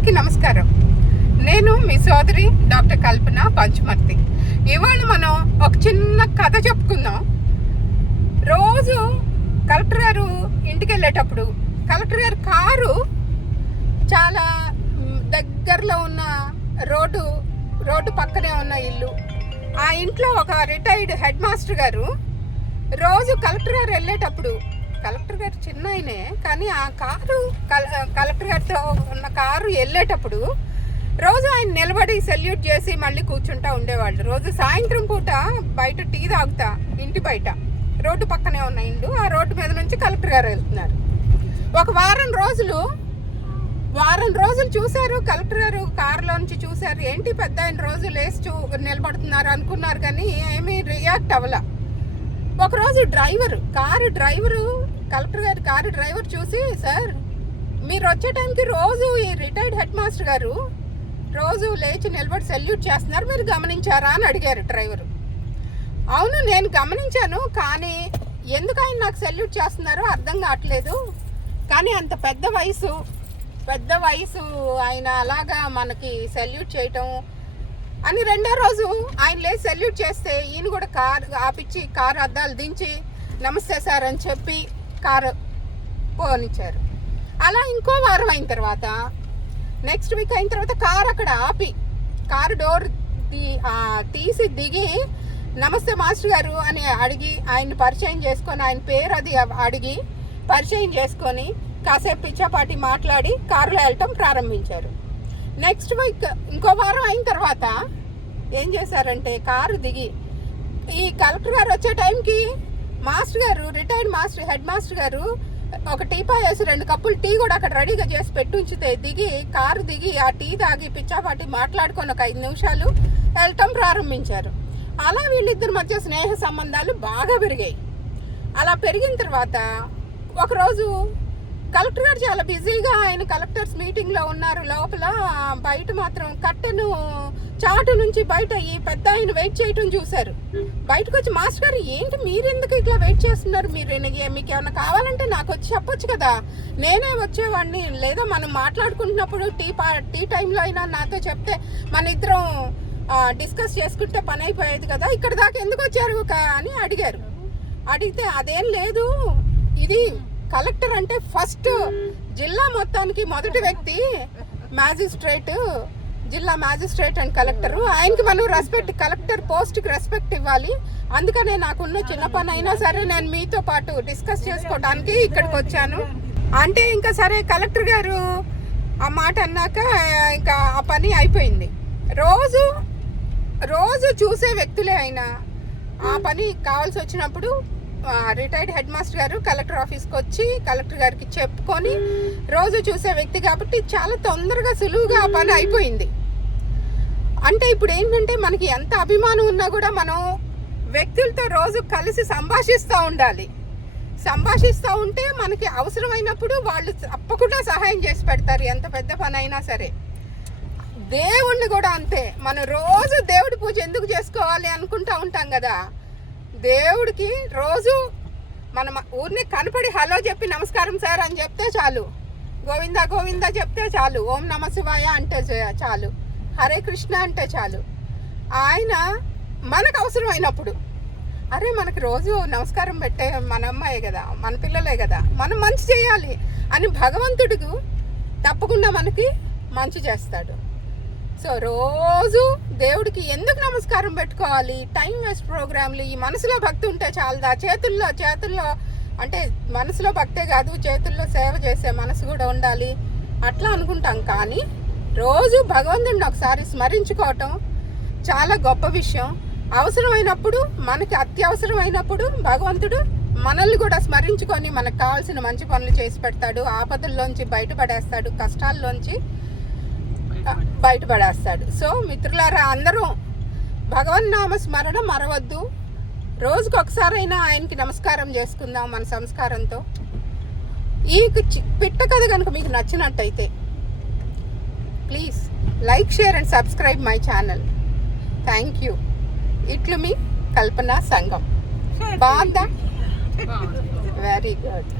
అందరికీ నమస్కారం. నేను మీ సోదరి డాక్టర్ కల్పన పంచుమర్తి. ఇవాళ మనం ఒక చిన్న కథ చెప్పుకుందాం. రోజు కలెక్టర్ గారు ఇంటికి వెళ్ళేటప్పుడు కలెక్టర్ గారు కారు చాలా దగ్గరలో ఉన్న రోడ్డు పక్కనే ఉన్న ఇల్లు. ఆ ఇంట్లో ఒక రిటైర్డ్ హెడ్ మాస్టర్ గారు రోజు కలెక్టర్ గారు వెళ్ళేటప్పుడు, కలెక్టర్ గారు చిన్న ఆయనే కానీ ఆ కారు కలెక్టర్ గారితో ఉన్న కారు వెళ్ళేటప్పుడు రోజు ఆయన నిలబడి సెల్యూట్ చేసి మళ్ళీ కూర్చుంటా ఉండేవాళ్ళు. రోజు సాయంత్రం పూట బయట టీ తాగుతా, ఇంటి బయట రోడ్డు పక్కనే ఉన్న ఇల్లు, ఆ రోడ్డు మీద నుంచి కలెక్టర్ గారు వెళ్తున్నారు. ఒక వారం రోజులు చూశారు కలెక్టర్ గారు, కారులో నుంచి చూశారు. ఏంటి పెద్ద ఆయన రోజు లేచి నిలబడుతున్నారు అనుకున్నారు కానీ ఏమీ రియాక్ట్ అవ్వాల. ఒకరోజు కలెక్టర్ గారి కారు డ్రైవర్ చూసి, సార్ మీరు వచ్చే టైంకి రోజు ఈ రిటైర్డ్ హెడ్ మాస్టర్ గారు రోజు లేచి నిలబడి సెల్యూట్ చేస్తున్నారు, మీరు గమనించారా అని అడిగారు డ్రైవరు. అవును నేను గమనించాను, కానీ ఎందుకు ఆయన నాకు సెల్యూట్ చేస్తున్నారో అర్థం కావట్లేదు. కానీ అంత పెద్ద వయసు ఆయన అలాగా మనకి సెల్యూట్ చేయటం అని రెండో రోజు ఆయన లేచి సెల్యూట్ చేస్తే ఈయన కూడా కారు ఆపిచ్చి కారు అద్దాలు దించి నమస్తే సార్ అని చెప్పి కారు పోనిచ్చారు. అలా ఇంకో వారం అయిన తర్వాత, నెక్స్ట్ వీక్ అయిన తర్వాత కారు అక్కడ ఆపి కారు డోర్ తీసి దిగి నమస్తే మాస్టర్ గారు అని అడిగి ఆయన్ని పరిచయం చేసుకొని, ఆయన పేరు అది అడిగి పరిచయం చేసుకొని కాసేపు పిచ్చాపాటి మాట్లాడి కారులో వెళ్ళటం ప్రారంభించారు. నెక్స్ట్ వీక్ ఇంకో వారం అయిన తర్వాత ఏం చేశారంటే, కారు దిగి ఈ కలెక్టర్ గారు వచ్చే టైంకి మాస్టర్ గారు, రిటైర్డ్ హెడ్ మాస్టర్ గారు ఒక టీపా వేసి 2 కప్పులు టీ కూడా అక్కడ రెడీగా చేసి పెట్టుంచితే కారు దిగి ఆ టీ తాగి పిచ్చాపాటి మాట్లాడుకొని ఒక 5 నిమిషాలు వెళ్ళటం ప్రారంభించారు. అలా వీళ్ళిద్దరి మధ్య స్నేహ సంబంధాలు బాగా పెరిగాయి. అలా పెరిగిన తర్వాత ఒకరోజు కలెక్టర్ గారు చాలా బిజీగా ఆయన కలెక్టర్స్ మీటింగ్లో ఉన్నారు. లోపల బయట మాత్రం కట్టెను చాటు నుంచి బయట ఈ పెద్ద ఆయన వెయిట్ చేయటం చూశారు. బయటకు వచ్చి, మాస్టర్ గారు ఏంటి మీరు ఎందుకు ఇట్లా వెయిట్ చేస్తున్నారు, మీకు ఏమైనా కావాలంటే నాకు వచ్చి చెప్పొచ్చు కదా, నేనే వచ్చేవాడిని, లేదా మనం మాట్లాడుకుంటున్నప్పుడు టీ టైంలో అయినా నాతో చెప్తే మన ఇద్దరం డిస్కస్ చేసుకుంటే పని అయిపోయేది కదా, ఇక్కడ దాకా ఎందుకు వచ్చారు అని అడిగారు. అడిగితే అదేం లేదు, ఇది కలెక్టర్ అంటే ఫస్ట్ జిల్లా మొత్తానికి మొదటి వ్యక్తి జిల్లా మ్యాజిస్ట్రేట్ అండ్ కలెక్టర్, ఆయనకి మనం కలెక్టర్ పోస్ట్కి రెస్పెక్ట్ ఇవ్వాలి, అందుకనే నాకున్న చిన్న పని అయినా సరే నేను మీతో పాటు డిస్కస్ చేసుకోవడానికి ఇక్కడికి వచ్చాను అంటే, ఇంకా సరే కలెక్టర్ గారు ఆ మాట అన్నాక ఇంకా ఆ పని అయిపోయింది. రోజు చూసే వ్యక్తులే అయినా ఆ పని కావాల్సి వచ్చినప్పుడు రిటైర్డ్ హెడ్ మాస్టర్ గారు కలెక్టర్ ఆఫీస్కి వచ్చి కలెక్టర్ గారికి చెప్పుకొని, రోజు చూసే వ్యక్తి కాబట్టి చాలా తొందరగా సులువుగా ఆ పని అయిపోయింది. అంటే ఇప్పుడు ఏంటంటే, మనకి ఎంత అభిమానం ఉన్నా కూడా మనం వ్యక్తులతో రోజు కలిసి సంభాషిస్తూ ఉండాలి. సంభాషిస్తూ ఉంటే మనకి అవసరమైనప్పుడు వాళ్ళు తప్పకుండా సహాయం చేసి పెడతారు, ఎంత పెద్ద పని అయినా సరే. దేవుణ్ణి కూడా అంతే, మనం రోజు దేవుడి పూజ ఎందుకు చేసుకోవాలి అనుకుంటూ ఉంటాం కదా, దేవుడికి రోజు మనం ఊరిని కనపడి హలో చెప్పి నమస్కారం సార్ అని చెప్తే చాలు, గోవిందా గోవిందా చెప్తే చాలు, ఓం నమ శివాయ అంటే చాలు, హరే కృష్ణ అంటే చాలు. ఆయన మనకు అవసరమైనప్పుడు, అరే మనకు రోజు నమస్కారం పెట్టే మన అమ్మాయే కదా, మన పిల్లలే కదా, మనం మంచి చేయాలి అని భగవంతుడికి తప్పకుండా మనకి మంచి చేస్తాడు. సో రోజు దేవుడికి ఎందుకు నమస్కారం పెట్టుకోవాలి, టైం వేస్ట్ ప్రోగ్రాంలు, ఈ మనసులో భక్తి ఉంటే చాలదా, చేతుల్లో అంటే మనసులో భక్తే కాదు, చేతుల్లో సేవ చేసే మనసు కూడా ఉండాలి అట్లా అనుకుంటాం. కానీ రోజు భగవంతుడిని ఒకసారి స్మరించుకోవటం చాలా గొప్ప విషయం. అవసరమైనప్పుడు, మనకి అత్యవసరమైనప్పుడు భగవంతుడు మనల్ని కూడా స్మరించుకొని మనకు కావాల్సిన మంచి పనులు చేసి పెడతాడు, ఆపదల్లోంచి బయటపడేస్తాడు, కష్టాల్లోంచి బయటపడేస్తాడు. సో మిత్రులారా, అందరూ భగవన్నామ స్మరణ మరవద్దు, రోజుకు ఒకసారైనా ఆయనకి నమస్కారం చేసుకుందాం మన సంస్కారంతో. ఈ పిట్ట కథ కనుక మీకు నచ్చినట్టయితే please like, share and subscribe my channel. Thank you. ఇట్లు మీ కల్పన సంగం. బాగుందా? Very good.